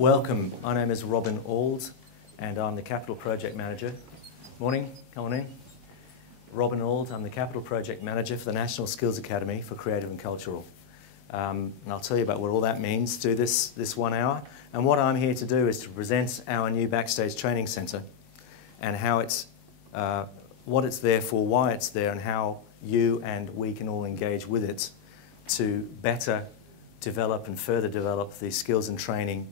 Welcome. My name is Robin Auld, and I'm the Capital Project Manager. Morning, come on in. Robin Auld, I'm the Capital Project Manager for the National Skills Academy for Creative and Cultural. And I'll tell you about what all that means through this 1 hour. And what I'm here to do is to present our new Backstage Training Centre and how it's, what it's there for, why it's there, and how you and we can all engage with it to better develop and further develop the skills and training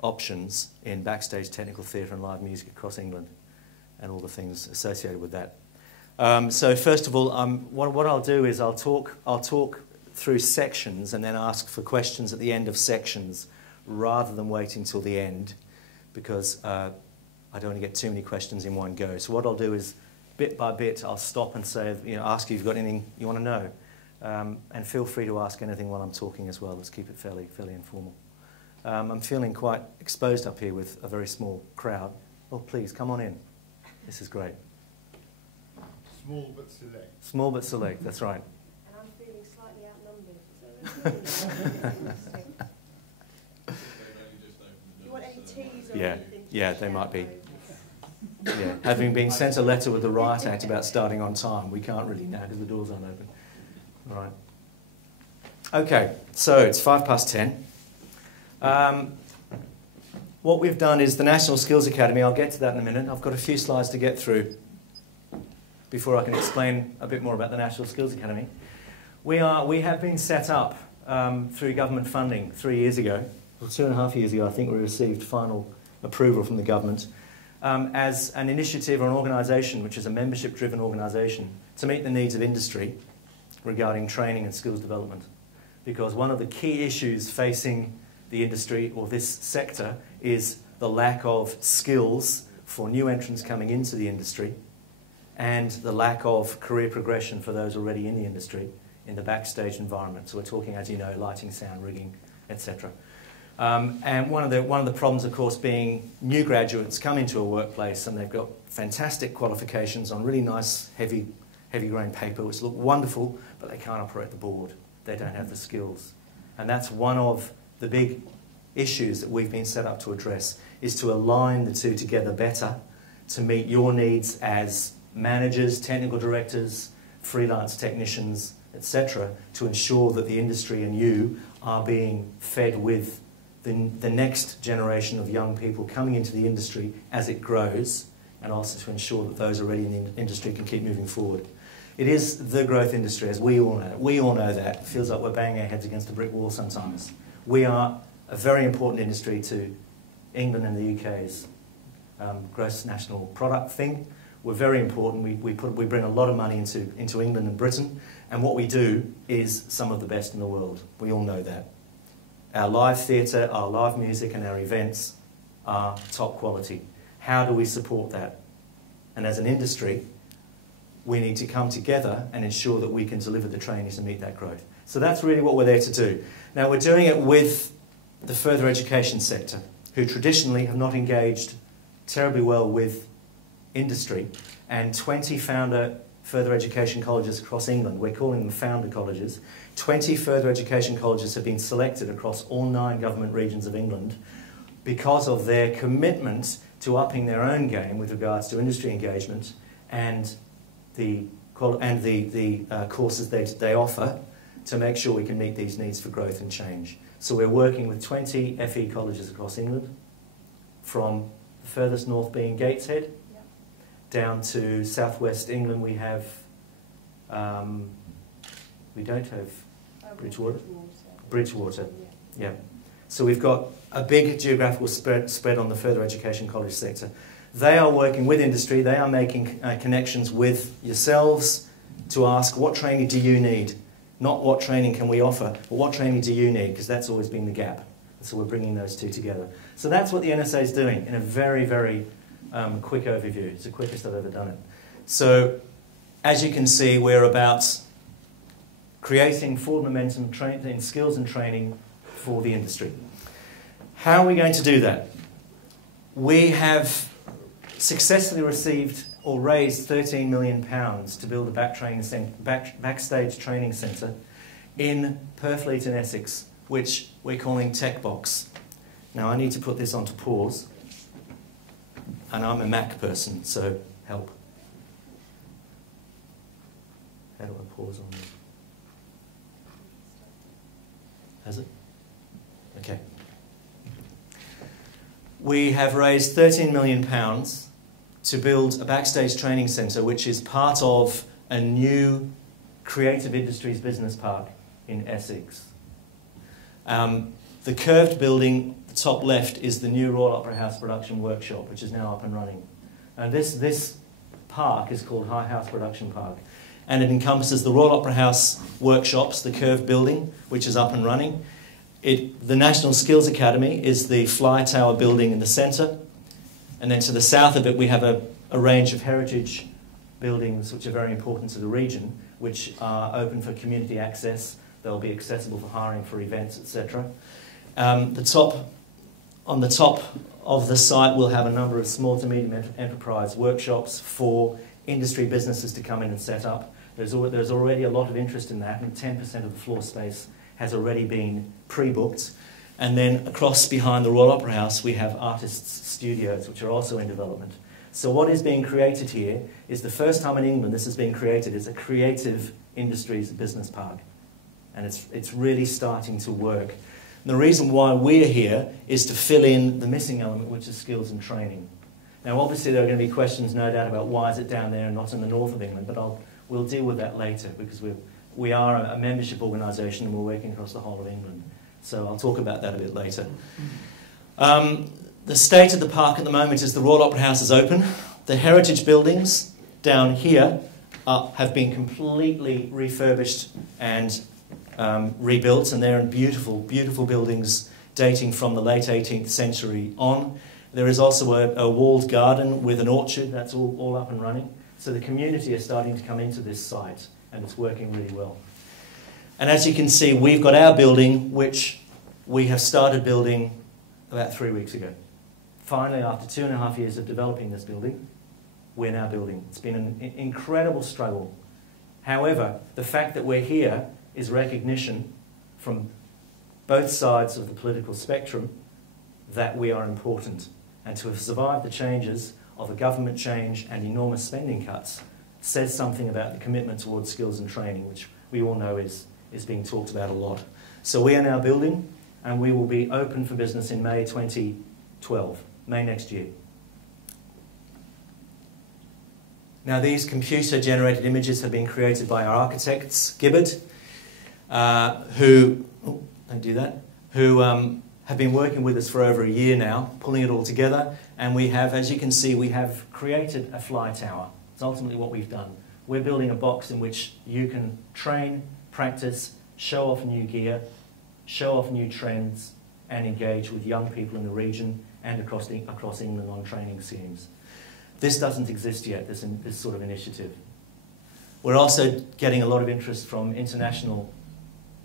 options in backstage technical theatre and live music across England and all the things associated with that. So first of all, what I'll do is I'll talk through sections and then ask for questions at the end of sections rather than waiting till the end, because I don't want to get too many questions in one go. So what I'll do is bit by bit I'll stop and say, ask you if you've got anything you want to know, and feel free to ask anything while I'm talking as well. Let's keep it fairly informal. I'm feeling quite exposed up here with a very small crowd. Oh, please, come on in. This is great. Small but select. Small but select, that's right. And I'm feeling slightly outnumbered. Do you want any teas or anything? Yeah, they might be. Yeah, having been sent a letter with the Riot Act about starting on time, we can't really now because the doors aren't open. Right. Okay, so it's 10:05. What we've done is the National Skills Academy, I'll get to that in a minute. I've got a few slides to get through before I can explain a bit more about the National Skills Academy. We have been set up through government funding 3 years ago, or 2.5 years ago. I think we received final approval from the government as an initiative or an organisation, which is a membership-driven organisation, to meet the needs of industry regarding training and skills development. Because one of the key issues facing the industry or this sector is the lack of skills for new entrants coming into the industry and the lack of career progression for those already in the industry in the backstage environment. So we're talking, as you know, lighting, sound, rigging, etc. And one of the problems, of course, being new graduates come into a workplace and they've got fantastic qualifications on really nice, heavy grain paper, which look wonderful, but they can't operate the board. They don't have the skills. And that's one of the big issues that we've been set up to address, is to align the two together better to meet your needs as managers, technical directors, freelance technicians, etc., to ensure that the industry and you are being fed with the next generation of young people coming into the industry as it grows, and also to ensure that those already in the industry can keep moving forward. It is the growth industry, as we all know. We all know that. It feels like we're banging our heads against a brick wall sometimes. We are a very important industry to England and the UK's gross national product thing. We're very important. We bring a lot of money into England and Britain, and what we do is some of the best in the world. We all know that. Our live theatre, our live music and our events are top quality. How do we support that? And as an industry, we need to come together and ensure that we can deliver the training to meet that growth. So that's really what we're there to do. Now, we're doing it with the further education sector, who traditionally have not engaged terribly well with industry, and 20 further education colleges across England, we're calling them founder colleges, 20 further education colleges have been selected across all 9 government regions of England because of their commitment to upping their own game with regards to industry engagement and the courses they offer to make sure we can meet these needs for growth and change. So we're working with 20 FE colleges across England, from the furthest north being Gateshead, down to southwest England we have, we don't have Bridgewater, yeah. So we've got a big geographical spread on the further education college sector. They are working with industry, they are making connections with yourselves to ask, what training do you need? Not what training can we offer, but what training do you need? Because that's always been the gap. So we're bringing those two together. So that's what the NSA is doing in a very, very quick overview. It's the quickest I've ever done it. So as you can see, we're about creating forward momentum in skills and training for the industry. How are we going to do that? We have successfully received or raised £13 million to build a backstage training centre in Purfleet in Essex, which we're calling Tech Box. Now I need to put this onto pause, and I'm a Mac person, so help. How do I pause on this? Has it? Okay. We have raised £13 million to build a backstage training centre, which is part of a new creative industries business park in Essex. The curved building, the top left, is the new Royal Opera House production workshop, which is now up and running. And this park is called High House Production Park. And it encompasses the Royal Opera House workshops, the curved building, which is up and running. The National Skills Academy is the fly tower building in the centre. And then to the south of it, we have a range of heritage buildings which are very important to the region, which are open for community access. They'll be accessible for hiring for events, etc. On the top of the site, we'll have a number of small to medium enterprise workshops for industry businesses to come in and set up. There's already a lot of interest in that, and 10% of the floor space has already been pre-booked. And then across behind the Royal Opera House, we have artists' studios, which are also in development. So what is being created here is the first time in England this has been created. It's a creative industries business park. And it's really starting to work. And the reason why we're here is to fill in the missing element, which is skills and training. Now, obviously, there are going to be questions, no doubt, about why is it down there and not in the north of England, but we'll deal with that later, because we are a membership organisation and we're working across the whole of England. So I'll talk about that a bit later. The state of the park at the moment is the Royal Opera House is open. The heritage buildings down here have been completely refurbished and rebuilt, and they're in beautiful, beautiful buildings dating from the late 18th century on. There is also a walled garden with an orchard that's all up and running. So the community is starting to come into this site, and it's working really well. And as you can see, we've got our building, which we have started building about 3 weeks ago. Finally, after 2.5 years of developing this building, we're now building. It's been an incredible struggle. However, the fact that we're here is recognition from both sides of the political spectrum that we are important. And to have survived the changes of a government change and enormous spending cuts says something about the commitment towards skills and training, which we all know is being talked about a lot. So we are now building, and we will be open for business in May 2012, May next year. Now, these computer-generated images have been created by our architects, Gibbard, who have been working with us for over a year now, pulling it all together. And we have, as you can see, we have created a fly tower. It's ultimately what we've done. We're building a box in which you can train, practice, show off new gear, show off new trends, and engage with young people in the region and across England on training schemes. This doesn't exist yet, this sort of initiative. We're also getting a lot of interest from international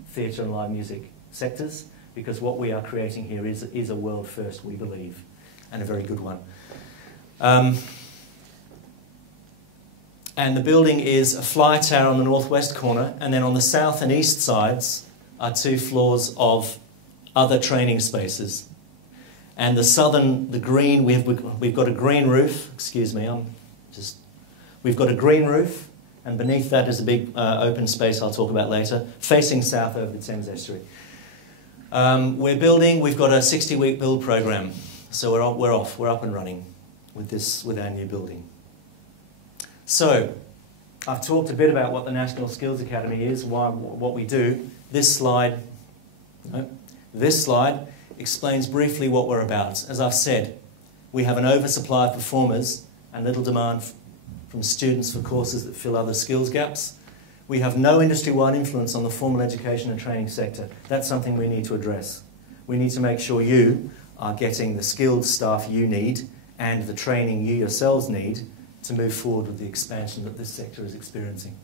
theatre and live music sectors, because what we are creating here is a world first, we believe, and a very good one. And the building is a fly tower on the northwest corner, and then on the south and east sides are 2 floors of other training spaces. And the green, we've got a green roof, we've got a green roof, and beneath that is a big open space I'll talk about later, facing south over the Thames Estuary. We're building, we've got a 60-week build program, so we're up and running with our new building. So, I've talked a bit about what the National Skills Academy is, what we do. This slide explains briefly what we're about. As I've said, we have an oversupply of performers and little demand from students for courses that fill other skills gaps. We have no industry-wide influence on the formal education and training sector. That's something we need to address. We need to make sure you are getting the skilled staff you need and the training you yourselves need to move forward with the expansion that this sector is experiencing.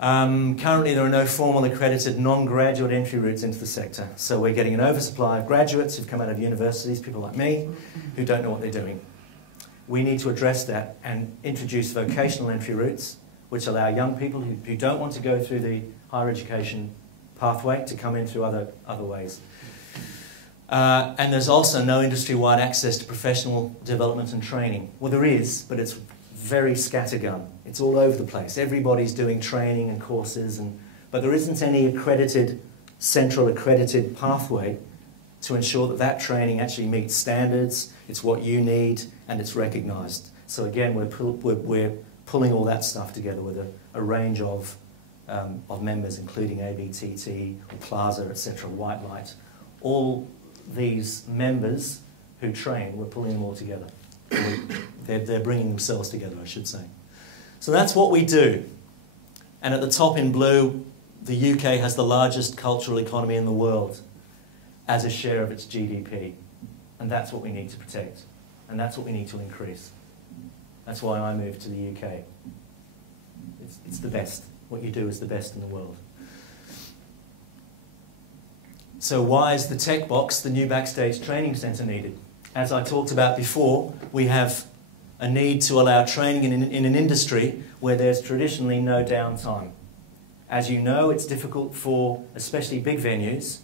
Currently, there are no formal accredited non-graduate entry routes into the sector, so we're getting an oversupply of graduates who've come out of universities, people like me, who don't know what they're doing. We need to address that and introduce vocational entry routes, which allow young people who don't want to go through the higher education pathway to come in through other ways. And there's also no industry-wide access to professional development and training. Well, there is, but it's very scattergun. It's all over the place. Everybody's doing training and courses, but there isn't any central accredited pathway to ensure that that training actually meets standards, it's what you need, and it's recognised. So again, we're pulling all that stuff together with a range of members, including ABTT, PLASA, etc., White Light. All these members who train, we're pulling them all together. They're bringing themselves together, I should say. So that's what we do. And at the top in blue, the UK has the largest cultural economy in the world as a share of its GDP. And that's what we need to protect. And that's what we need to increase. That's why I moved to the UK. It's the best. What you do is the best in the world. So why is the Tech Box, the new backstage training centre, needed? As I talked about before, we have a need to allow training in an industry where there's traditionally no downtime. As you know, it's difficult for especially big venues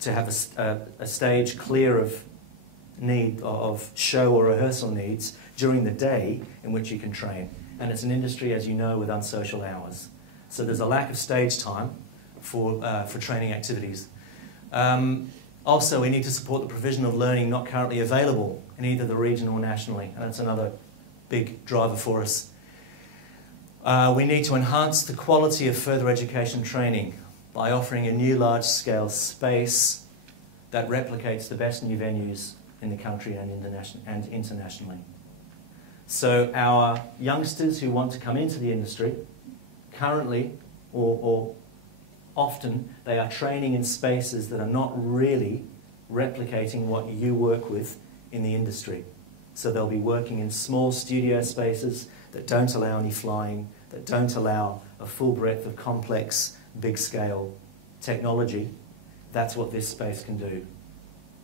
to have a stage clear of show or rehearsal needs during the day in which you can train. And it's an industry, as you know, with unsocial hours. So there's a lack of stage time for training activities. Also, we need to support the provision of learning not currently available in either the region or nationally, and that's another big driver for us. We need to enhance the quality of further education training by offering a new large-scale space that replicates the best new venues in the country and internationally. So our youngsters who want to come into the industry, currently or often, they are training in spaces that are not really replicating what you work with in the industry. So they'll be working in small studio spaces that don't allow any flying, that don't allow a full breadth of complex, big-scale technology. That's what this space can do.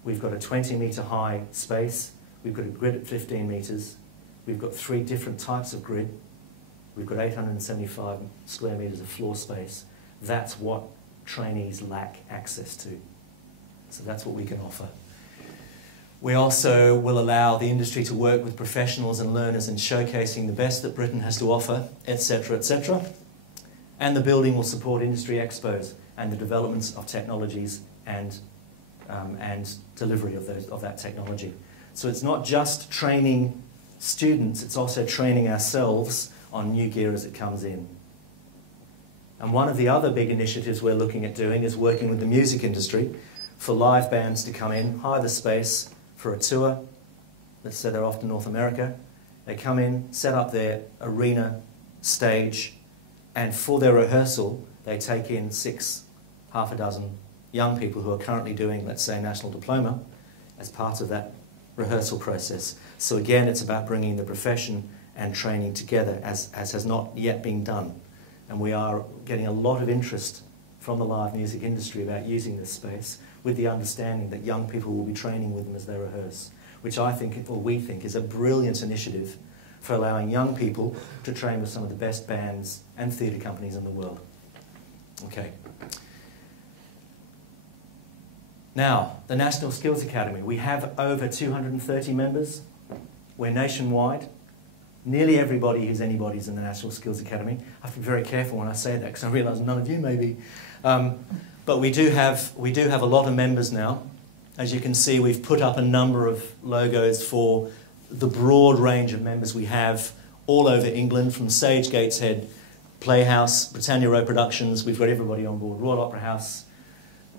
We've got a 20-metre high space. We've got a grid at 15 metres. We've got 3 different types of grid. We've got 875 square metres of floor space. That's what trainees lack access to. So that's what we can offer. We also will allow the industry to work with professionals and learners in showcasing the best that Britain has to offer, etc., etc. And the building will support industry expos and the developments of technologies and delivery of that technology. So it's not just training students, it's also training ourselves on new gear as it comes in. And one of the other big initiatives we're looking at doing is working with the music industry for live bands to come in, hire the space for a tour. Let's say they're off to North America. They come in, set up their arena stage, and for their rehearsal, they take in half a dozen young people who are currently doing, let's say, national diploma as part of that rehearsal process. So again, it's about bringing the profession and training together as has not yet been done. And we are getting a lot of interest from the live music industry about using this space with the understanding that young people will be training with them as they rehearse, which we think is a brilliant initiative for allowing young people to train with some of the best bands and theatre companies in the world. Okay. Now, the National Skills Academy. We have over 230 members. We're nationwide. Nearly everybody who's anybody's in the National Skills Academy. I have to be very careful when I say that because I realise none of you may be. But we do have a lot of members now. As you can see, we've put up a number of logos for the broad range of members we have all over England, from Sage Gateshead, Playhouse, Britannia Row Productions. We've got everybody on board. Royal Opera House,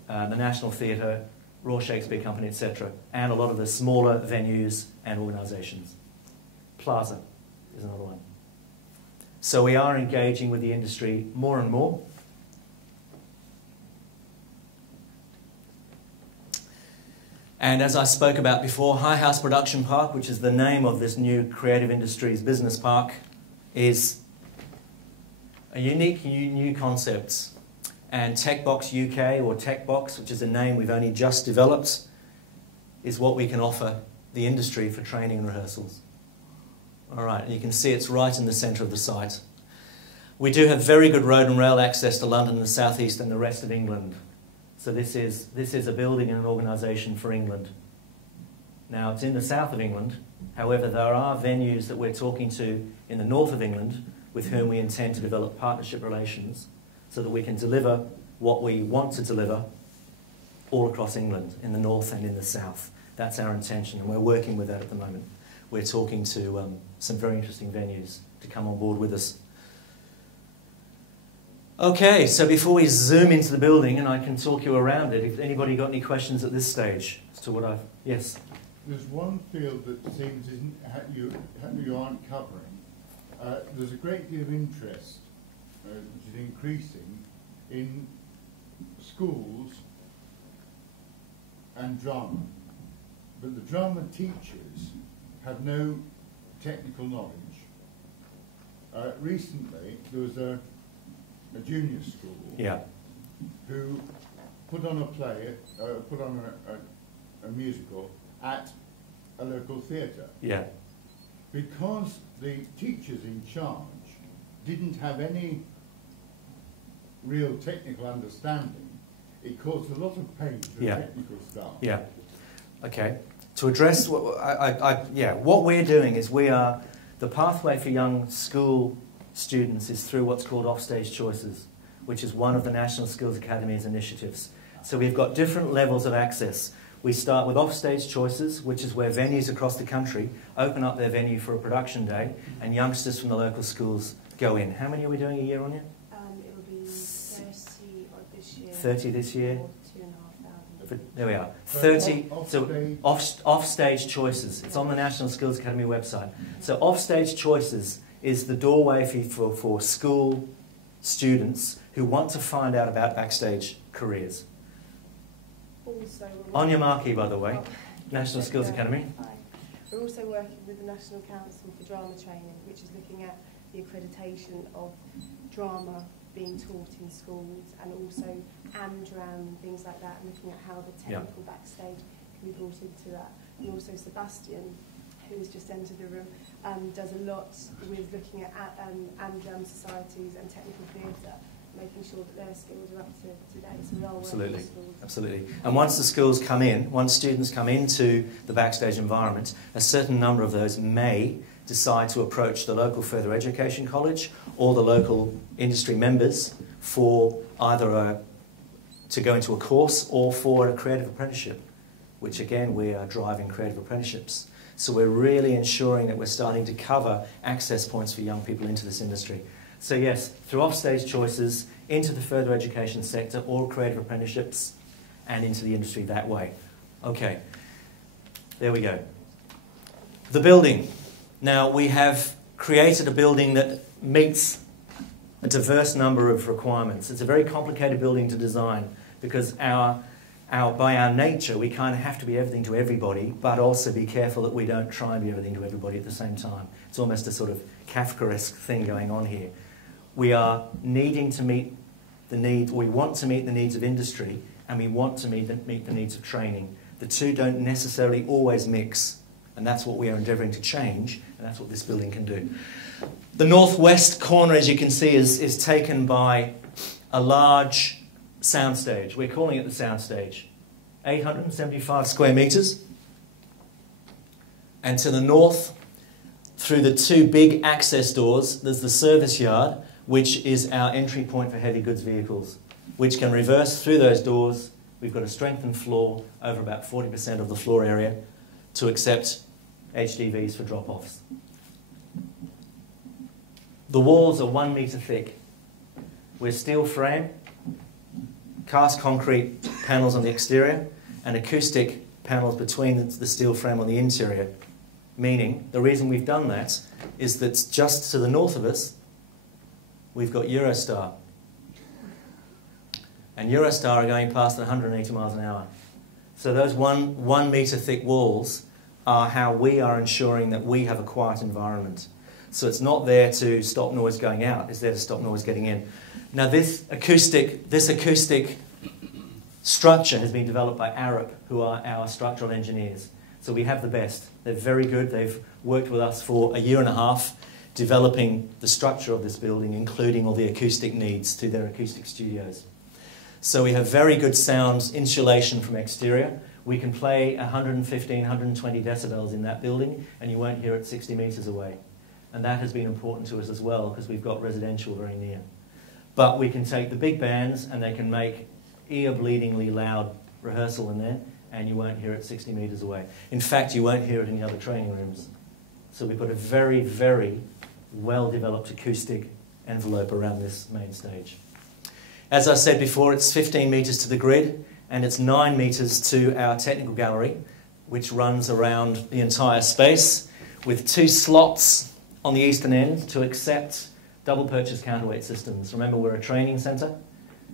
the National Theatre, Royal Shakespeare Company, etc. And a lot of the smaller venues and organisations. PLASA is another one. So we are engaging with the industry more and more. And as I spoke about before, High House Production Park, which is the name of this new Creative Industries Business Park, is a unique new concept. And TechBox UK, or TechBox, which is a name we've only just developed, is what we can offer the industry for training and rehearsals. All right, and you can see it's right in the centre of the site. We do have very good road and rail access to London and the South East and the rest of England. So this is a building and an organisation for England. Now, it's in the south of England. However, there are venues that we're talking to in the north of England with whom we intend to develop partnership relations so that we can deliver what we want to deliver all across England, in the north and in the south. That's our intention, and we're working with that at the moment. We're talking to some very interesting venues to come on board with us. Okay, so before we zoom into the building, and I can talk you around it, if anybody got any questions at this stage as to what I've... Yes? There's one field that seems you aren't covering. There's a great deal of interest, which is increasing, in schools and drama. But the drama teachers have no technical knowledge. Recently, there was a junior school who put on a play, put on a musical at a local theatre. Yeah. Because the teachers in charge didn't have any real technical understanding, it caused a lot of pain to the technical staff. Yeah. Okay. To address what what we're doing is the pathway for young school students is through what's called Offstage Choices, which is one of the National Skills Academy's initiatives. So we've got different levels of access. We start with Offstage Choices, which is where venues across the country open up their venue for a production day, and youngsters from the local schools go in. How many are we doing a year on it? It will be 30 this year. 30 this year? 2,500. There we are. 30. So Offstage Choices. It's on the National Skills Academy website. So Offstage Choices is the doorway for school students who want to find out about backstage careers. Also, On your marquee, by the way, National Skills Academy. We're also working with the National Council for Drama Training, which is looking at the accreditation of drama being taught in schools, and also AmDram and things like that, and looking at how the technical backstage can be brought into that. And also Sebastian, who has just entered the room, does a lot with looking at AmDram societies and technical theatre, making sure that their skills are up to date. So we are working with schools. Absolutely. And once the schools come in, once students come into the backstage environment, a certain number of those may decide to approach the local further education college or the local industry members for either to go into a course or for a creative apprenticeship, which again we are driving creative apprenticeships. So we're really ensuring that we're starting to cover access points for young people into this industry. So yes, through Offstage Choices, into the further education sector or creative apprenticeships, and into the industry that way. Okay, there we go. The building. Now we have created a building that meets a diverse number of requirements. It's a very complicated building to design because by our nature we kind of have to be everything to everybody, but also be careful that we don't try and be everything to everybody at the same time. It's almost a sort of Kafkaesque thing going on here. We are needing to meet the needs, we want to meet the needs of industry, and we want to meet the needs of training. The two don't necessarily always mix, and that's what we are endeavouring to change, and that's what this building can do. The northwest corner, as you can see, is taken by a large soundstage. We're calling it the soundstage. 875 square metres. And to the north, through the two big access doors, there's the service yard, which is our entry point for heavy goods vehicles, which can reverse through those doors. We've got a strengthened floor over about 40% of the floor area to accept HDVs for drop-offs. The walls are 1 metre thick. We're steel frame, cast concrete panels on the exterior, and acoustic panels between the steel frame on the interior. Meaning, the reason we've done that is that just to the north of us, we've got Eurostar. And Eurostar are going past at 180 miles an hour. So those one metre thick walls are how we are ensuring that we have a quiet environment. So it's not there to stop noise going out, it's there to stop noise getting in. Now this acoustic structure has been developed by Arup, who are our structural engineers. So we have the best. They're very good. They've worked with us for a year and a half, developing the structure of this building, including all the acoustic needs to their acoustic studios. So we have very good sound insulation from exterior. We can play 115, 120 decibels in that building, and you won't hear it 60 metres away. And that has been important to us as well, because we've got residential very near. But we can take the big bands, and they can make ear-bleedingly loud rehearsal in there, and you won't hear it 60 metres away. In fact, you won't hear it in the other training rooms. So we've got a very, very well-developed acoustic envelope around this main stage. As I said before, it's 15 metres to the grid, and it's 9 metres to our technical gallery, which runs around the entire space, with 2 slots on the eastern end to accept double purchase counterweight systems. Remember, we're a training centre,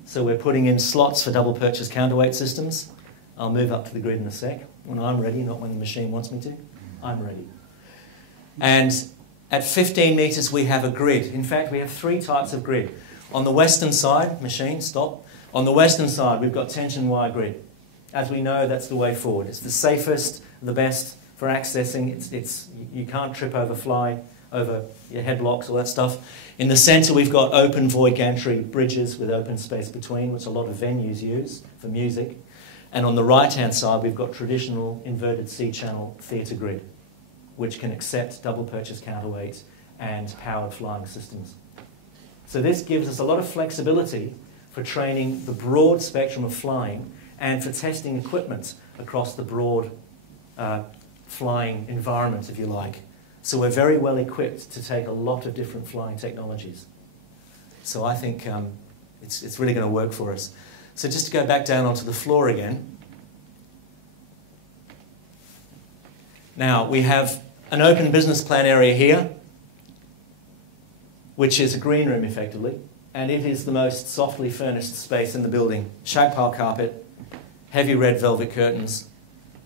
so we're putting in slots for double purchase counterweight systems. I'll move up to the grid in a sec, when I'm ready, not when the machine wants me to. I'm ready. And at 15 metres we have a grid. In fact, we have 3 types of grid. On the western side, machine, stop. On the western side, we've got tension wire grid. As we know, that's the way forward. It's the safest, the best for accessing. You can't trip over, fly over your head blocks, all that stuff. In the centre, we've got open void gantry bridges with open space between, which a lot of venues use for music. And on the right-hand side, we've got traditional inverted C-channel theatre grid, which can accept double purchase counterweight and powered flying systems. So this gives us a lot of flexibility for training the broad spectrum of flying and for testing equipment across the broad flying environment, if you like. So we're very well equipped to take a lot of different flying technologies. So I think it's really going to work for us. So just to go back down onto the floor again. Now we have an open business plan area here, which is a green room effectively, and it is the most softly furnished space in the building. Shag pile carpet, heavy red velvet curtains,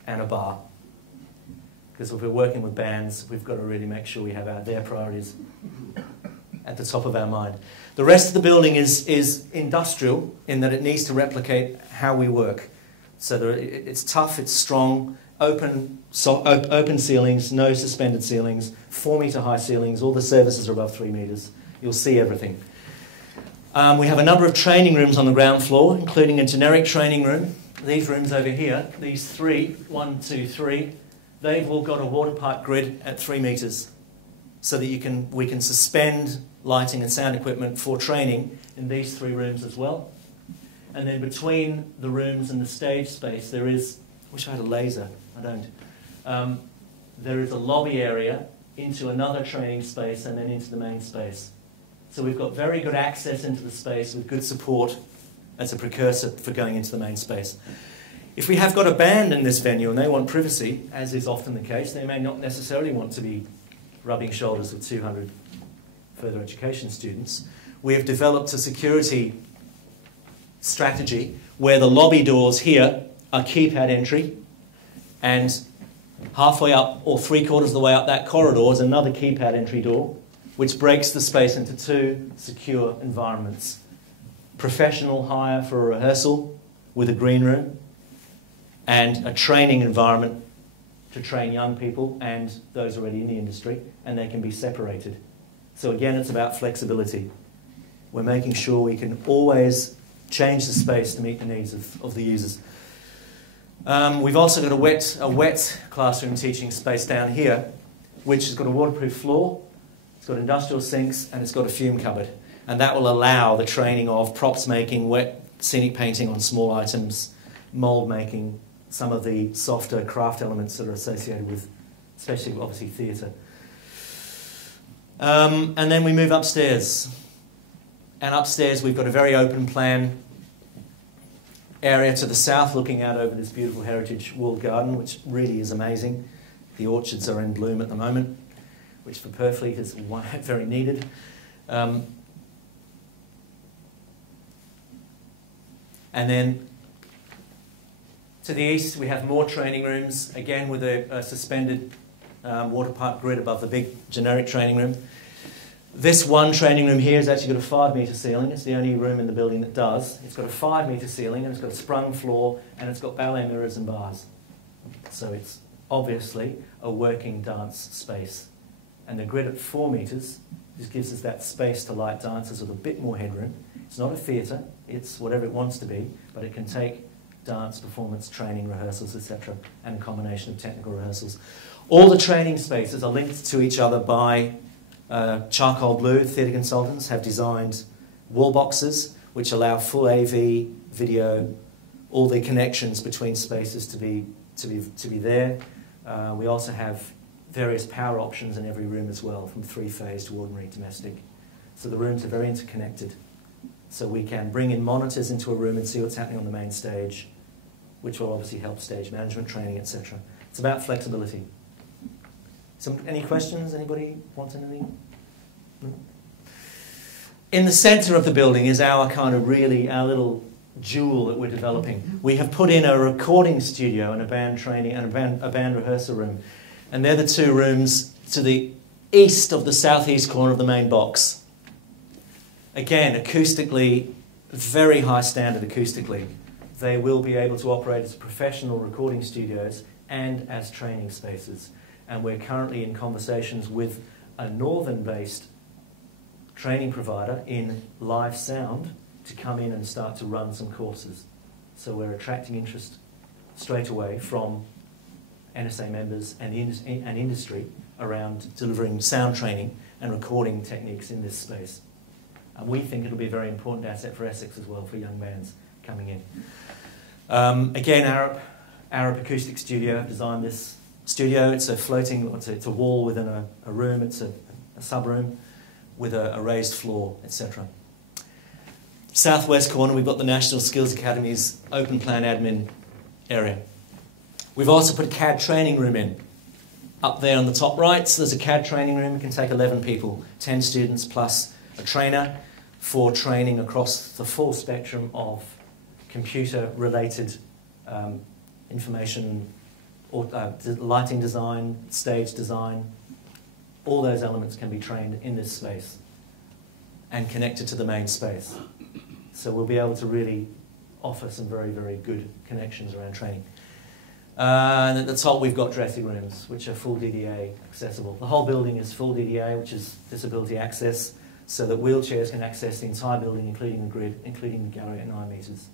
and a bar. Because if we're working with bands, we've got to really make sure we have their priorities at the top of our mind. The rest of the building is industrial in that it needs to replicate how we work. So it's tough, it's strong, open ceilings, no suspended ceilings, 4-metre high ceilings, all the services are above 3 metres. You'll see everything. We have a number of training rooms on the ground floor, including a generic training room. These rooms over here, these 3, 1, 2, 3, they've all got a water pipe grid at 3 metres, so that we can suspend lighting and sound equipment for training in these 3 rooms as well. And then between the rooms and the stage space, there is, I wish I had a laser, I don't. There is a lobby area into another training space and then into the main space. So we've got very good access into the space with good support as a precursor for going into the main space. If we have got a band in this venue and they want privacy, as is often the case, they may not necessarily want to be rubbing shoulders with 200 further education students. We have developed a security strategy where the lobby doors here are keypad entry, and halfway up or 3/4 of the way up that corridor is another keypad entry door, which breaks the space into 2 secure environments. Professional hire for a rehearsal with a green room, and a training environment to train young people and those already in the industry, and they can be separated. So again, it's about flexibility. We're making sure we can always change the space to meet the needs of the users. We've also got a wet classroom teaching space down here, which has got a waterproof floor, it's got industrial sinks, and it's got a fume cupboard. And that will allow the training of props making, wet scenic painting on small items, mould making, some of the softer craft elements that are associated with, especially obviously theatre. And then we move upstairs. And upstairs we've got a very open plan area to the south looking out over this beautiful heritage walled garden, which really is amazing. The orchards are in bloom at the moment, which for Purfleet is very needed. And then to the east we have more training rooms, again with a suspended water pipe grid above the big generic training room. This one training room here has actually got a 5-metre ceiling. It's the only room in the building that does. It's got a 5-metre ceiling, and it's got a sprung floor, and it's got ballet mirrors and bars. So it's obviously a working dance space. And the grid at 4 metres just gives us that space to light dancers with a bit more headroom, It's not a theatre, it's whatever it wants to be, but it can take dance, performance, training, rehearsals, etc., and a combination of technical rehearsals. All the training spaces are linked to each other by charcoal blue. Theatre consultants have designed wall boxes which allow full AV, video, all the connections between spaces to be there. We also have various power options in every room as well, from 3-phase to ordinary domestic. So the rooms are very interconnected. So we can bring in monitors into a room and see what's happening on the main stage, which will obviously help stage management training, etc. It's about flexibility. Any questions? Anybody want anything? No? In the centre of the building is our our little jewel that we're developing. We have put in a recording studio and a band training and a band rehearsal room. And they're the two rooms to the east of the southeast corner of the main box. Again, acoustically, very high standard acoustically. They will be able to operate as professional recording studios and as training spaces. And we're currently in conversations with a northern-based training provider in live sound to come in and start to run some courses. So we're attracting interest straight away from NSA members and industry around delivering sound training and recording techniques in this space. And we think it'll be a very important asset for Essex as well, for young bands coming in. Again, Arab Acoustic Studio have designed this studio. It's a floating, it's a wall within a room, it's a sub-room with a raised floor, etc. Southwest corner, we've got the National Skills Academy's open plan admin area. We've also put a CAD training room in. Up there on the top right, so there's a CAD training room. It can take 11 people, 10 students plus a trainer for training across the full spectrum of computer-related information, or lighting design, stage design. All those elements can be trained in this space and connected to the main space. So we'll be able to really offer some very, very good connections around training. And at the top we've got dressing rooms, which are full DDA accessible. The whole building is full DDA, which is disability access, so that wheelchairs can access the entire building, including the grid, including the gallery at 9 metres.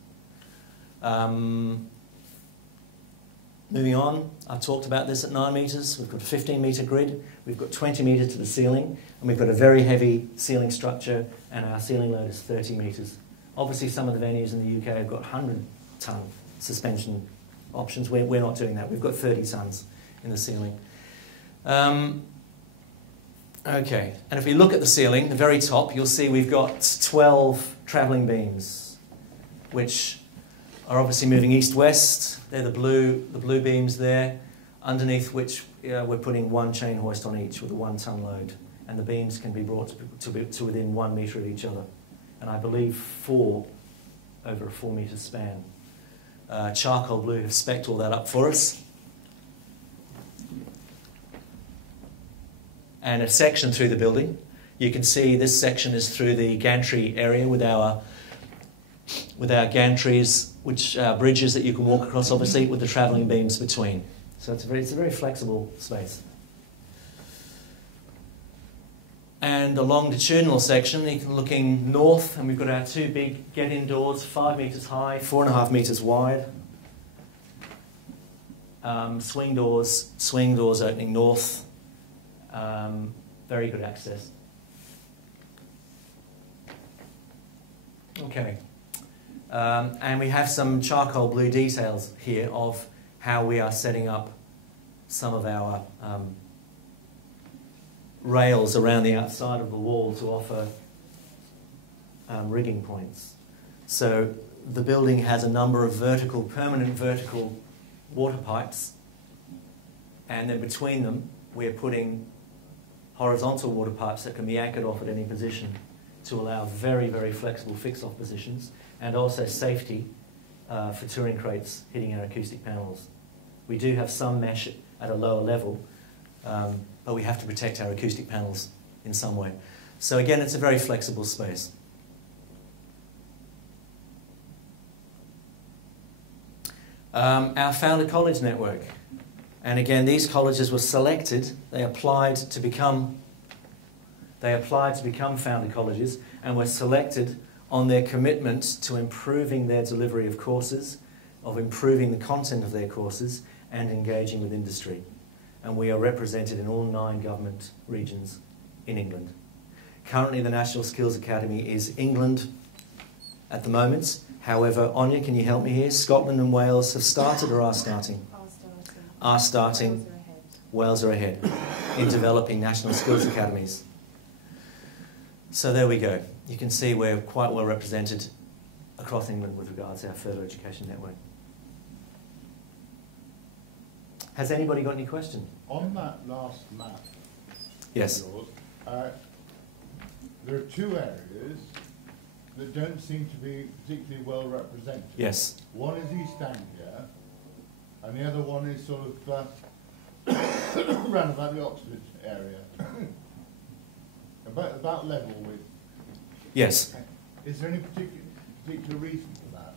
Moving on, I've talked about this at 9 metres. We've got a 15-metre grid, we've got 20 metres to the ceiling, and we've got a very heavy ceiling structure, and our ceiling load is 30 metres. Obviously, some of the venues in the UK have got 100-tonne suspension options. We're not doing that. We've got 30 tonnes in the ceiling. Okay, and if we look at the ceiling, the very top, you'll see we've got 12 travelling beams, which are obviously moving east-west. They're the blue beams there, underneath which we're putting one chain hoist on each with a 1-tonne load. And the beams can be brought to within 1 metre of each other. And I believe 4 over a 4-metre span. Charcoal Blue have spec'd all that up for us. And a section through the building. You can see this section is through the gantry area with our gantries, which are bridges that you can walk across, obviously, with the travelling beams between. So it's a very flexible space. And a longitudinal section, looking north, and we've got our 2 big get-in doors, 5 metres high, 4.5 metres wide. Swing doors opening north. Very good access. Okay. And we have some charcoal blue details here of how we are setting up some of our rails around the outside of the wall to offer rigging points. So the building has a number of permanent vertical water pipes, and then between them we're putting horizontal water pipes that can be anchored off at any position to allow very, very flexible fix-off positions, and also safety for touring crates hitting our acoustic panels. We do have some mesh at a lower level, but we have to protect our acoustic panels in some way. So again, it's a very flexible space. Our founder college network. And again, these colleges were selected, they applied to become founder colleges, and were selected on their commitment to improving their delivery of courses, of improving the content of their courses, and engaging with industry. And we are represented in all 9 government regions in England. Currently, the National Skills Academy is England at the moment. However, Anya, can you help me here? Scotland and Wales have started or are starting? Are starting. Wales are ahead in developing national skills academies. So there we go. You can see we're quite well represented across England with regards to our further education network. Has anybody got any questions? On that last map, Yes. yours, there are 2 areas that don't seem to be particularly well represented. Yes. One is East Anglia, and the other one is sort of round about the Oxford area, about level with. Yes. Is there any particular reason for that?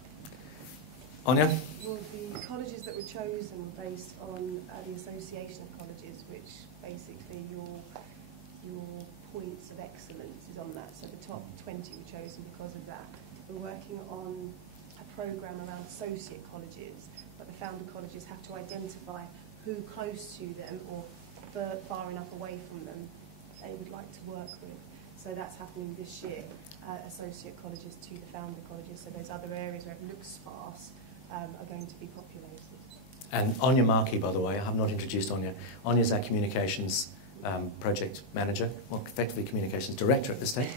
Anya? Well, the colleges that were chosen were based on the Association of Colleges, which basically your points of excellence is on that. So the top 20 were chosen because of that. We're working on a programme around associate colleges, but the founder colleges have to identify who close to them or far enough away from them they would like to work with. So that's happening this year, associate colleges to the founder colleges. So those other areas where it looks sparse are going to be populated. And Anya Markey, by the way, I have not introduced Anya. Anya is our communications project manager, well, effectively communications director at this stage.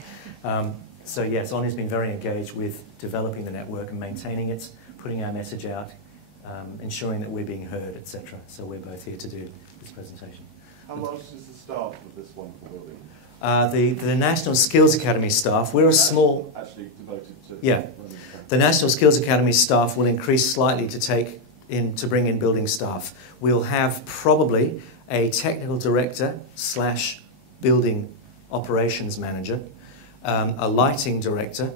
So yes, Anya's been very engaged with developing the network and maintaining it, putting our message out, ensuring that we're being heard, etc. So we're both here to do this presentation. How large is the staff of this wonderful building? The National Skills Academy staff, we're a small... Actually devoted to... Yeah. The National Skills Academy staff will increase slightly to bring in building staff. We'll have probably a technical director / building operations manager, a lighting director,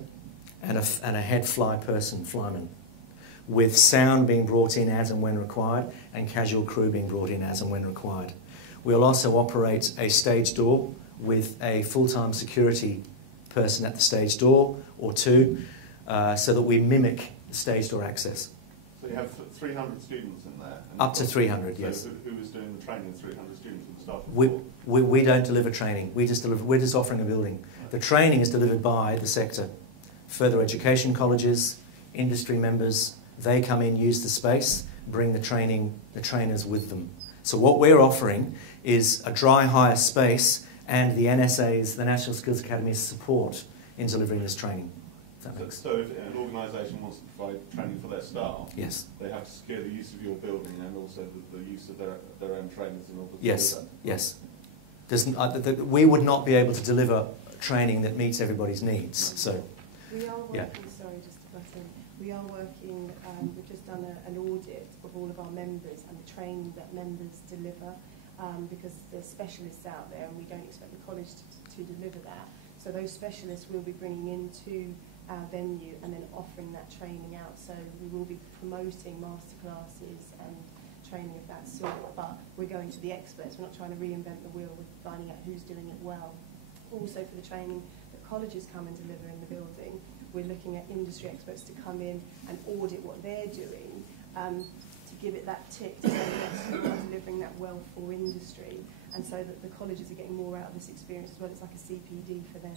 and a head flyman, with sound being brought in as and when required, and casual crew being brought in as and when required. We'll also operate a stage door with a full-time security person at the stage door or 2, so that we mimic stage door access. So you have 300 students in there? Up to 300, so yes. Who is doing the training of 300 students in the staff? We don't deliver training. We're just offering a building. The training is delivered by the sector. Further education colleges, industry members, they come in, use the space, bring the trainers with them. So what we're offering is a dry hire space and the NSA's, the National Skills Academy's support in delivering this training. So if an organisation wants to provide training for their staff, yes, they have to secure the use of your building and also the use of their own trainers in order to yes, do that? Yes. We would not be able to deliver training that meets everybody's needs. So we are working, sorry, just to butt in. We are working, we've just done an audit of all of our members and the training that members deliver, because there's specialists out there and we don't expect the college to deliver that. So those specialists will be bringing into our venue and then offering that training out. So we will be promoting masterclasses and training of that sort, but we're going to the experts. We're not trying to reinvent the wheel, we're finding out who's doing it well. Also for the training that colleges come and deliver in the building, we're looking at industry experts to come in and audit what they're doing, to give it that tick to say yes, we are delivering that well for industry, and so that the colleges are getting more out of this experience as well. It's like a CPD for them.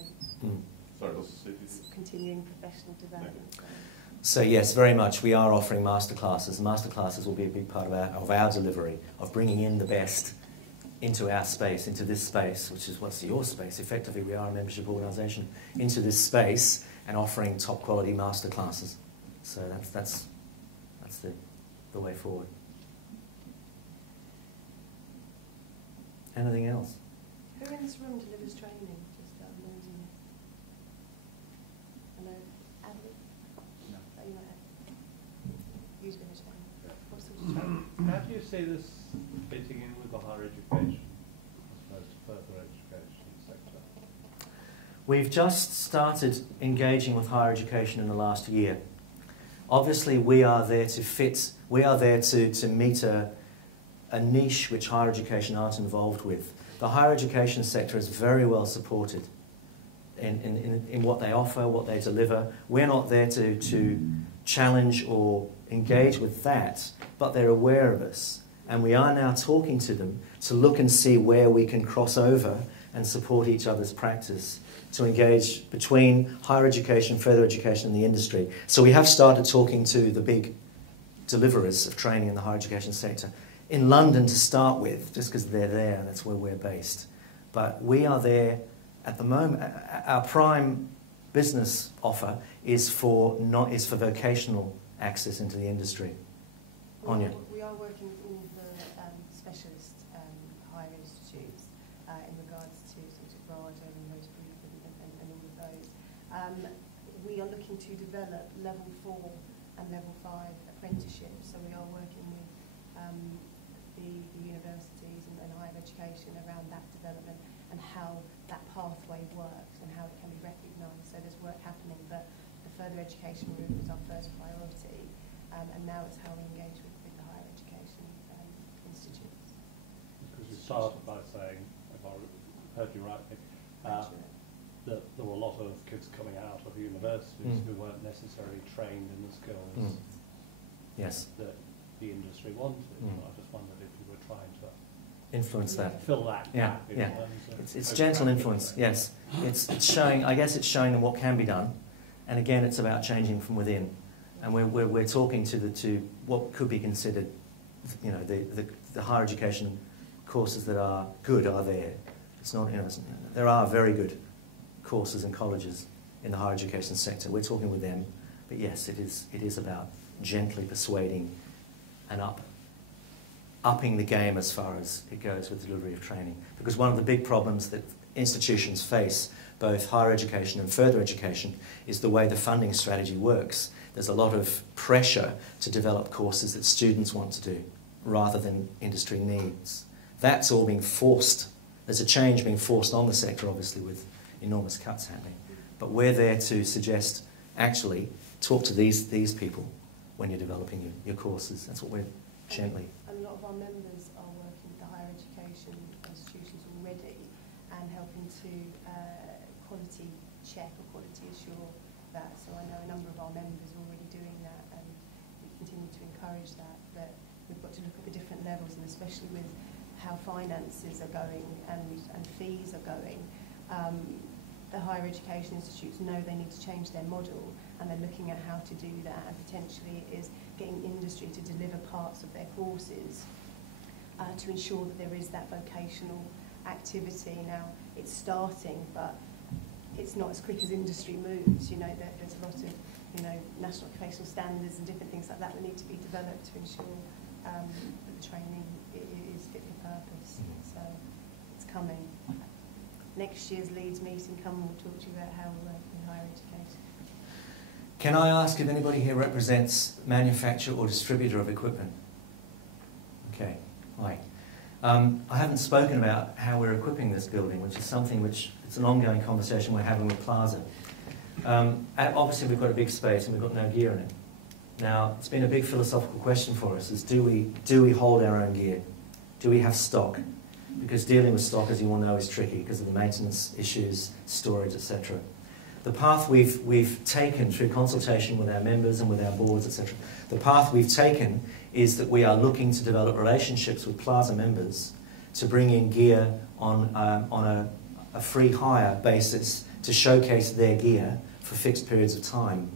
Sorry, what's the CPD? Continuing professional development. So yes, very much. We are offering masterclasses. Masterclasses will be a big part of our delivery, of bringing in the best into our space, into this space, which is what's your space. Effectively, we are a membership organisation, into this space and offering top quality masterclasses. So that's the way forward. Anything else? Who in this room delivers training? Just nosy. I know, Adley? No. Oh, you're not Adley. Who's going to train? What sort of training? How do you see this fitting in with the higher education, as opposed to further education sector? We've just started engaging with higher education in the last year. Obviously, we are there to meet a niche which higher education aren't involved with. The higher education sector is very well supported. in what they offer, what they deliver. We're not there to challenge or engage with that, but they're aware of us. And we are now talking to them to look and see where we can cross over and support each other's practice, to engage between higher education, further education and the industry. So we have started talking to the big deliverers of training in the higher education sector. In London to start with, just because they're there and that's where we're based. But we are there at the moment. Our prime business offer is for vocational access into the industry. Anya. We are working with all the specialist higher institutes in regards to sort of RADA and motor group and all of those. We are looking to develop level 4 and level 5 apprenticeships. So we are working with the universities and higher education around that development and how that pathway works and how it can be recognised. So there's work happening, but the further education route is our first priority, and now it's how we engage with the higher education institutes. Because you started by saying, if I heard you rightly, that there were a lot of kids coming out of universities who weren't necessarily trained in the skills Yes. that the industry wanted. I just wondered if you were trying to Influence that. fill that Yeah, gap in yeah. terms of It's gentle influence, yes. It's showing, I guess it's showing them what can be done. And again, it's about changing from within. And we're talking to what could be considered, you know, the higher education courses that are good are there. It's not, you know, there are very good courses and colleges in the higher education sector. We're talking with them. But yes, it is about gently persuading and upping the game as far as it goes with delivery of training. Because one of the big problems that institutions face, both higher education and further education, is the way the funding strategy works. There's a lot of pressure to develop courses that students want to do rather than industry needs. That's all being forced. There's a change being forced on the sector, obviously, with enormous cuts happening. But we're there to suggest, actually, talk to these people when you're developing your courses. That's what we're gently. And a lot of our members are working with the higher education institutions already and helping to quality check or quality assure that. So I know a number of our members are already doing that, and we continue to encourage that. But we've got to look at the different levels, and especially with how finances are going and fees are going. The higher education institutes know they need to change their model, and they're looking at how to do that, and potentially it is getting industry to deliver parts of their courses to ensure that there is that vocational activity. Now, it's starting, but it's not as quick as industry moves. You know, there's a lot of, you know, national occupational standards and different things like that need to be developed to ensure that the training is fit for purpose. So it's coming. Next year's Leeds meeting, come and we'll talk to you about how we work in higher education. Can I ask if anybody here represents manufacturer or distributor of equipment? Okay, hi. I haven't spoken about how we're equipping this building, which is something which it's an ongoing conversation we're having with PLASA. Obviously we've got a big space and we've got no gear in it. Now, it's been a big philosophical question for us, is do we hold our own gear? Do we have stock? Because dealing with stock, as you all know, is tricky because of the maintenance issues, storage, etc. The path we've taken through consultation with our members and with our boards, etc., the path we've taken is that we are looking to develop relationships with PLASA members to bring in gear on a free hire basis to showcase their gear for fixed periods of time,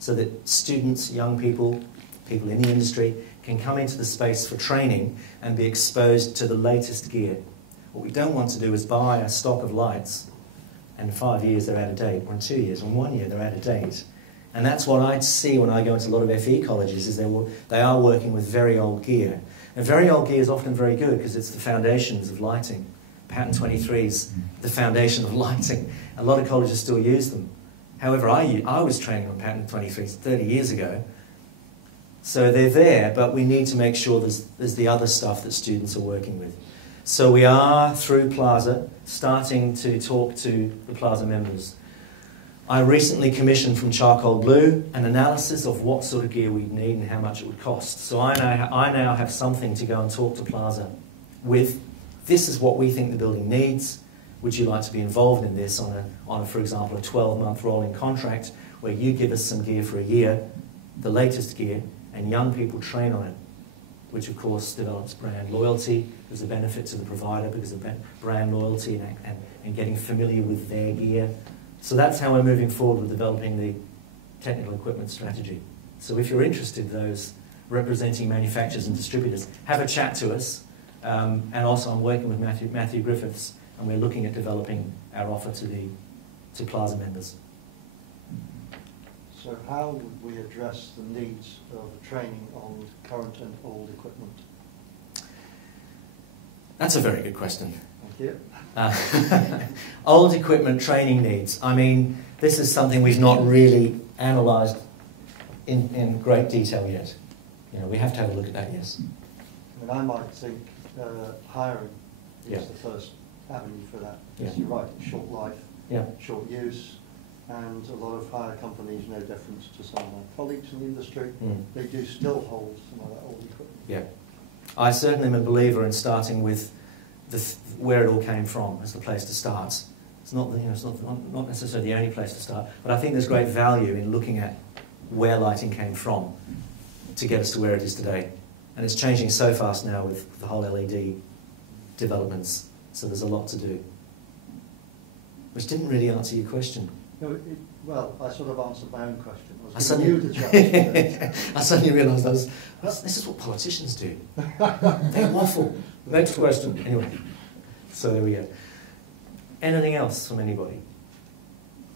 so that students, young people, people in the industry can come into the space for training and be exposed to the latest gear. What we don't want to do is buy a stock of lights and in 5 years they're out of date, or in 2 years, or in 1 year they're out of date. And that's what I see when I go into a lot of FE colleges, is they are working with very old gear. And very old gear is often very good because it's the foundations of lighting. Pattern 23 is the foundation of lighting. A lot of colleges still use them. However, I was training on Pattern 23s 30 years ago. So they're there, but we need to make sure there's the other stuff that students are working with. So we are, through PLASA, starting to talk to the PLASA members. I recently commissioned from Charcoal Blue an analysis of what sort of gear we'd need and how much it would cost. So I now have something to go and talk to PLASA with. This is what we think the building needs. would you like to be involved in this on a, for example, a 12-month rolling contract where you give us some gear for a year, the latest gear, and young people train on it, which of course develops brand loyalty. There's a benefit to the provider because of brand loyalty and getting familiar with their gear. So that's how we're moving forward with developing the technical equipment strategy. So if you're interested, those representing manufacturers and distributors, have a chat to us. And also I'm working with Matthew Griffiths, and we're looking at developing our offer to PLASA members. So how would we address the needs of training on current and old equipment? That's a very good question. Thank you. Old equipment training needs. I mean, this is something we've not really analysed in great detail yet. You know, we have to have a look at that, yes. I mean, I might think hiring is Yeah. the first avenue for that. Yeah. Yes, you're right, short life, Yeah. short use, and a lot of hire companies, no difference to some of my colleagues in the industry, they do still hold some of that old equipment. Yeah. I certainly am a believer in starting with where it all came from as the place to start. It's not, you know, it's not necessarily the only place to start, but I think there's great value in looking at where lighting came from to get us to where it is today. And it's changing so fast now with the whole LED developments, so there's a lot to do. Which didn't really answer your question. No, well, I sort of answered my own question. I I was suddenly, giving you the chance. I suddenly realised this is what politicians do. They waffle. Next question. Anyway, so there we go. Anything else from anybody?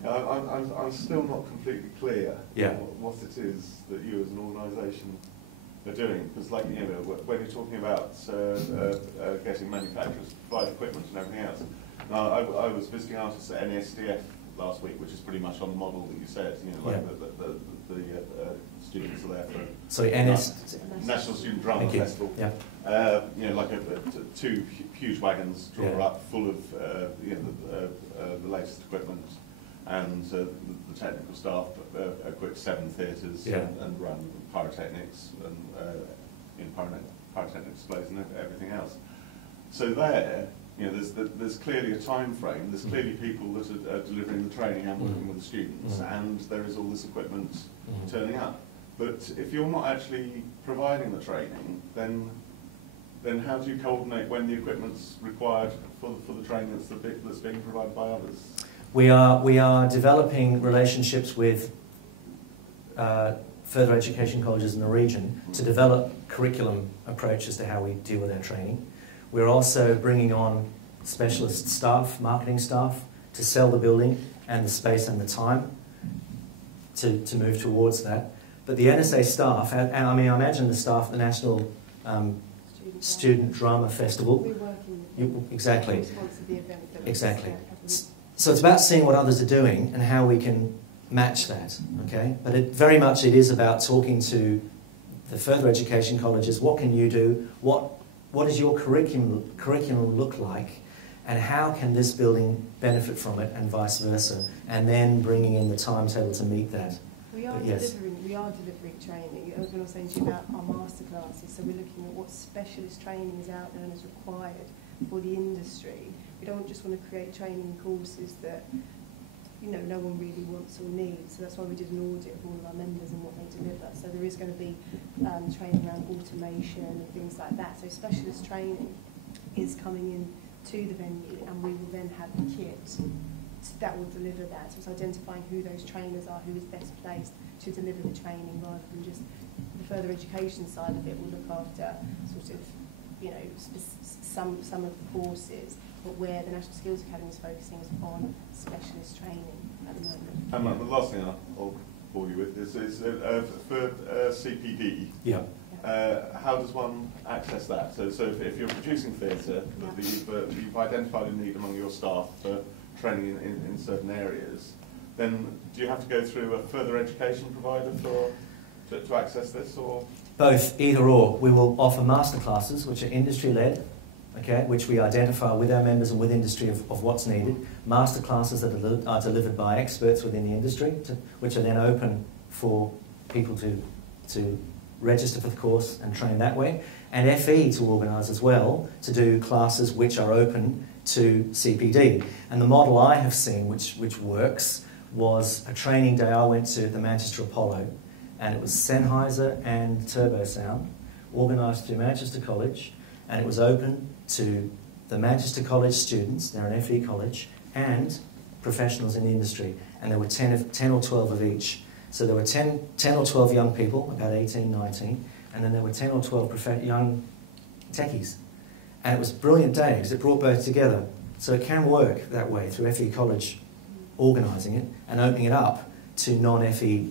I'm still not completely clear Yeah. what it is that you as an organisation are doing, because like, you know, when you're talking about getting manufacturers to provide equipment and everything else. Now, I was visiting artists at NSDF last week, which is pretty much on the model that you said, you know, like the students are there for Sorry, National Student Drama Festival. Yeah. You know, like two huge wagons drawn up full of you know, the latest equipment, and the technical staff equipped 7 theatres and run pyrotechnics and pyrotechnic displays and everything else. So there, you know, there's clearly a time frame. There's clearly people that are delivering the training and working with the students, and there is all this equipment turning up. But if you're not actually providing the training, then how do you coordinate when the equipment's required for the training that's being provided by others? We are developing relationships with further education colleges in the region to develop curriculum approaches to how we deal with our training. We're also bringing on specialist staff, marketing staff, to sell the building and the space and the time to move towards that. But the NSA staff, and I mean, I imagine the staff at the National Student Drama Festival. We're working with them. Exactly. We sponsored the event that was Exactly. a couple of weeks. So it's about seeing what others are doing and how we can match that, okay? But very much it is about talking to the further education colleges. What can you do? What does your curriculum look like? And how can this building benefit from it, and vice versa? And then bringing in the timetable to meet that. We are Yes. delivering training. I was going to say to you about our masterclasses. So we're looking at what specialist training is out there and is required for the industry. We don't just want to create training courses that, you know, no one really wants or needs. So that's why we did an audit of all of our members and what they deliver. So there is going to be training around automation and things like that. So specialist training is coming in to the venue, and we will then have the kit that will deliver that. So it's identifying who those trainers are, who is best placed to deliver the training, rather than just the further education side of it will look after sort of, you know, some of the courses, but where the National Skills Academy is focusing is on specialist training at the moment. And the last thing I'll bore you with is for CPD. Yeah. How does one access that? So if you're producing theatre, you've identified a need among your staff for training in certain areas, then do you have to go through a further education provider to access this, or? Both, either or. We will offer masterclasses, which are industry-led, okay, which we identify with our members and with industry of what's needed. Masterclasses that are delivered by experts within the industry, which are then open for people to register for the course and train that way. And FE to organise as well, to do classes which are open to CPD. And the model I have seen, which works, was a training day I went to at the Manchester Apollo, and it was Sennheiser and Turbosound, organised through Manchester College, and it was open to the Manchester College students, they're an FE college, and professionals in the industry, and there were 10 or 12 of each. So there were 10 or 12 young people, about 18, 19, and then there were 10 or 12 young techies. And it was a brilliant day because it brought both together. So it can work that way through FE College organising it and opening it up to non-FE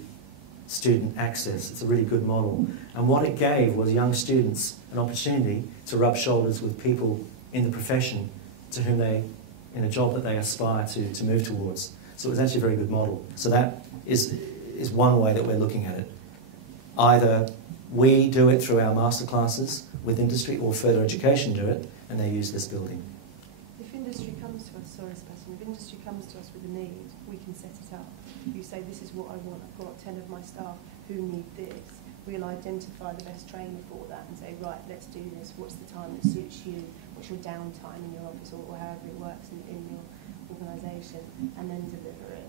student access. It's a really good model. And what it gave was young students an opportunity to rub shoulders with people in the profession to whom they, in a job that they aspire to move towards. So it was actually a very good model. So that is one way that we're looking at it. Either we do it through our masterclasses with industry, or further education do it, and they use this building. If industry comes to us, sorry Sebastian, if industry comes to us with a need, we can set it up. You say, this is what I want, I've got 10 of my staff who need this. We'll identify the best trainer for that and say, right, let's do this. What's the time that suits you? What's your downtime in your office, or however it works in your organisation, and then deliver it.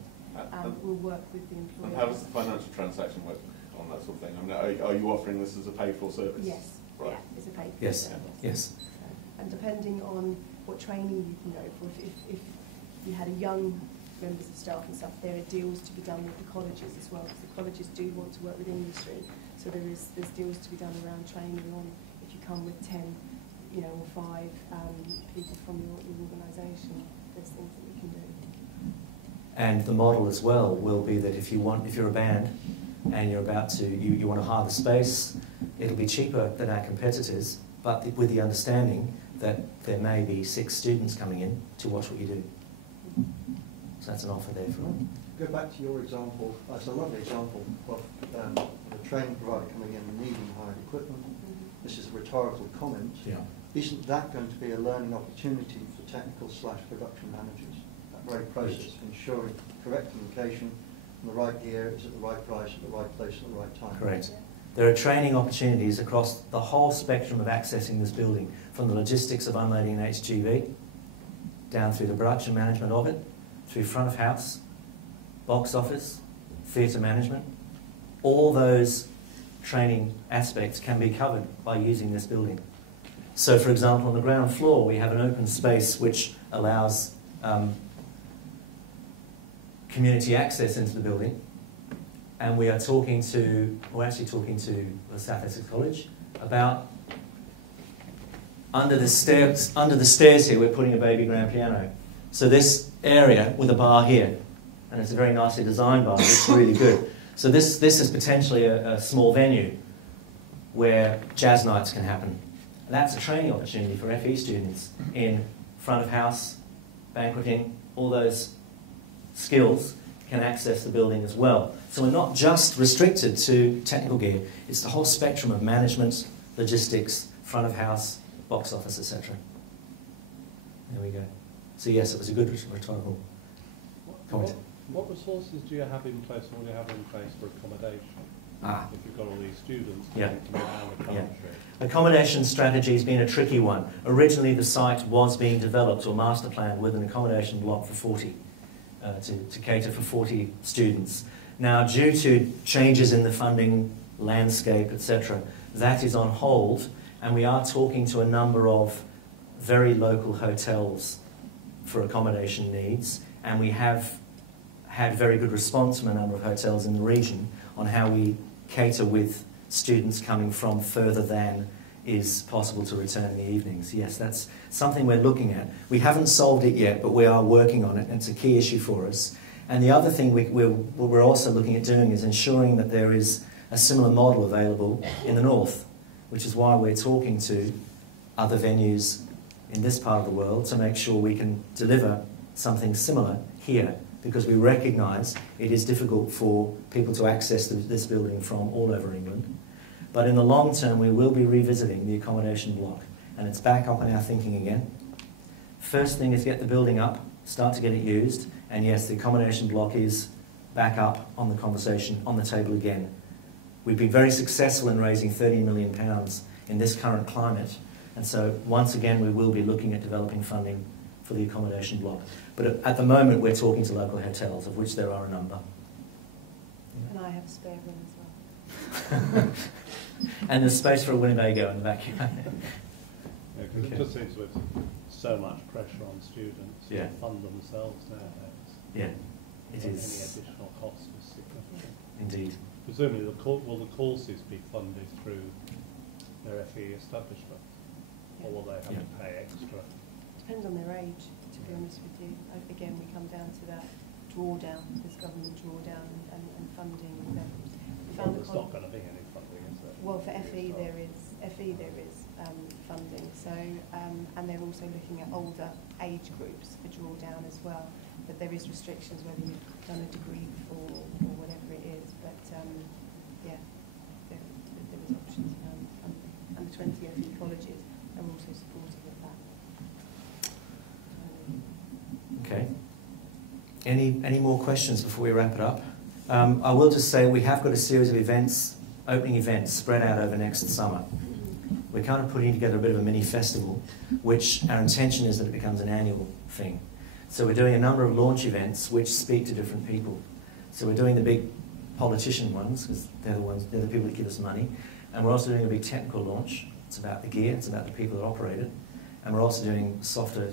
And we'll work with the employer. And how does the financial transaction work on that sort of thing? I mean, are you offering this as a paid-for service? Yes. Right. Yeah, it's a paid Yes. service. Yes. And depending on what training you can go for, if you had a young members of staff and stuff, there are deals to be done with the colleges as well, because the colleges do want to work with industry. So there's deals to be done around training on, if you come with 10, or 5 people from your organisation, there's things that we can do. And the model as well will be that if you're a band and you're about to, you want to hire the space, it'll be cheaper than our competitors, but with the understanding that there may be 6 students coming in to watch what you do. So that's an offer there for them. Go back to your example. That's a lovely example of a training provider coming in and needing hired equipment. This is a rhetorical comment. Yeah. Isn't that going to be a learning opportunity for technical/production managers? That very process, ensuring correct communication, and the right gear is at the right price, at the right place, at the right time. Correct. There are training opportunities across the whole spectrum of accessing this building, from the logistics of unloading an HGV, down through the production management of it, through front of house, box office, theatre management. All those training aspects can be covered by using this building. So, for example, on the ground floor, we have an open space which allows community access into the building. And we're actually talking to the South Essex College about under the stairs here, we're putting a baby grand piano. So this area with a bar here, and it's a very nicely designed bar, it's really good. So this is potentially a small venue where jazz nights can happen. And that's a training opportunity for FE students in front of house, banqueting, all those skills can access the building as well. So we're not just restricted to technical gear, it's the whole spectrum of management, logistics, front of house, box office, etc. There we go. So yes, it was a good rhetorical comment. What resources do you have in place, or do you have in place for accommodation? If you've got all these students coming around the country. Accommodation strategy has been a tricky one. Originally the site was being developed or master planned with an accommodation block for 40, to cater for 40 students. Now, due to changes in the funding landscape, etc., that is on hold, and we are talking to a number of very local hotels for accommodation needs, and we have had very good response from a number of hotels in the region on how we cater with students coming from further than is possible to return in the evenings. Yes, that's something we're looking at. We haven't solved it yet, but we are working on it, and it's a key issue for us. And the other thing we're also looking at doing is ensuring that there is a similar model available in the north, which is why we're talking to other venues in this part of the world to make sure we can deliver something similar here, because we recognise it is difficult for people to access this building from all over England. But in the long term, we will be revisiting the accommodation block, and it's back up in our thinking again. First thing is get the building up, start to get it used, and yes, the accommodation block is back up on the conversation, on the table again. We've been very successful in raising £30 million in this current climate, and so once again we will be looking at developing funding for the accommodation block. But at the moment, we're talking to local hotels, of which there are a number. And I have a spare room as well. And there's space for a Winnebago in the backyard. Yeah, 'cause Okay. it just seems with so much pressure on students Yeah. to fund themselves nowadays. Yeah, it Any is additional cost is significant. indeed. Presumably, will the courses be funded through their FE establishment, or will they have Yeah. to pay extra? Depends on their age, to be honest with you. Again, we come down to that drawdown, this government drawdown and funding levels. We Well, found there's not going to be any funding, is there? well, for FE there is funding. So and they're also looking at older age groups for drawdown as well. But there is restrictions whether you've done a degree before or whatever it is. But yeah, there is options around funding, and the 20 FE colleges are also supportive of that. Okay. Any more questions before we wrap it up? I will just say we have got a series of events, opening events, spread out over next summer. We're kind of putting together a bit of a mini festival, which our intention is that it becomes an annual thing. So we're doing a number of launch events which speak to different people. So we're doing the big politician ones, because they're the people that give us money. And we're also doing a big technical launch. It's about the gear, it's about the people that operate it. And we're also doing softer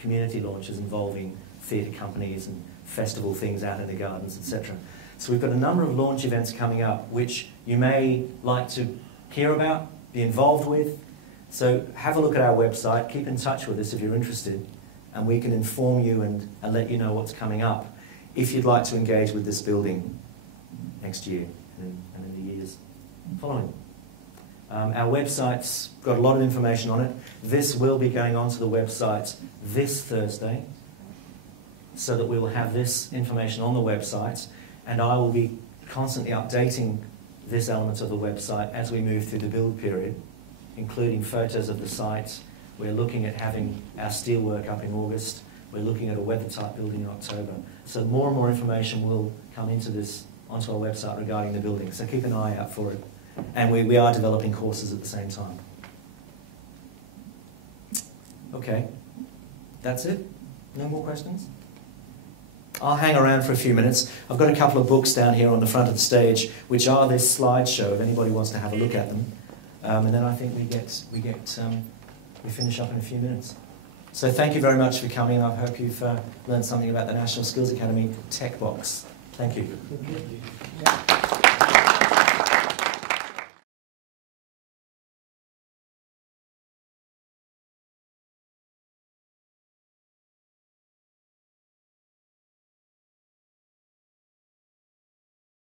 community launches involving theatre companies and festival things out in the gardens, etc. So we've got a number of launch events coming up which you may like to hear about, be involved with. So have a look at our website, keep in touch with us if you're interested, and we can inform you and let you know what's coming up if you'd like to engage with this building next year and in the years following. Our website's got a lot of information on it. This will be going onto the website this Thursday, so that we will have this information on the website, and I will be constantly updating this element of the website as we move through the build period, including photos of the site. We're looking at having our steelwork up in August. We're looking at a weather-tight building in October. So more and more information will come onto our website regarding the building. So keep an eye out for it. And we are developing courses at the same time. Okay, that's it? No more questions? I'll hang around for a few minutes. I've got a couple of books down here on the front of the stage, which are this slideshow, if anybody wants to have a look at them. And then I think we finish up in a few minutes. So thank you very much for coming. I hope you've learned something about the National Skills Academy Tech Box. Thank you.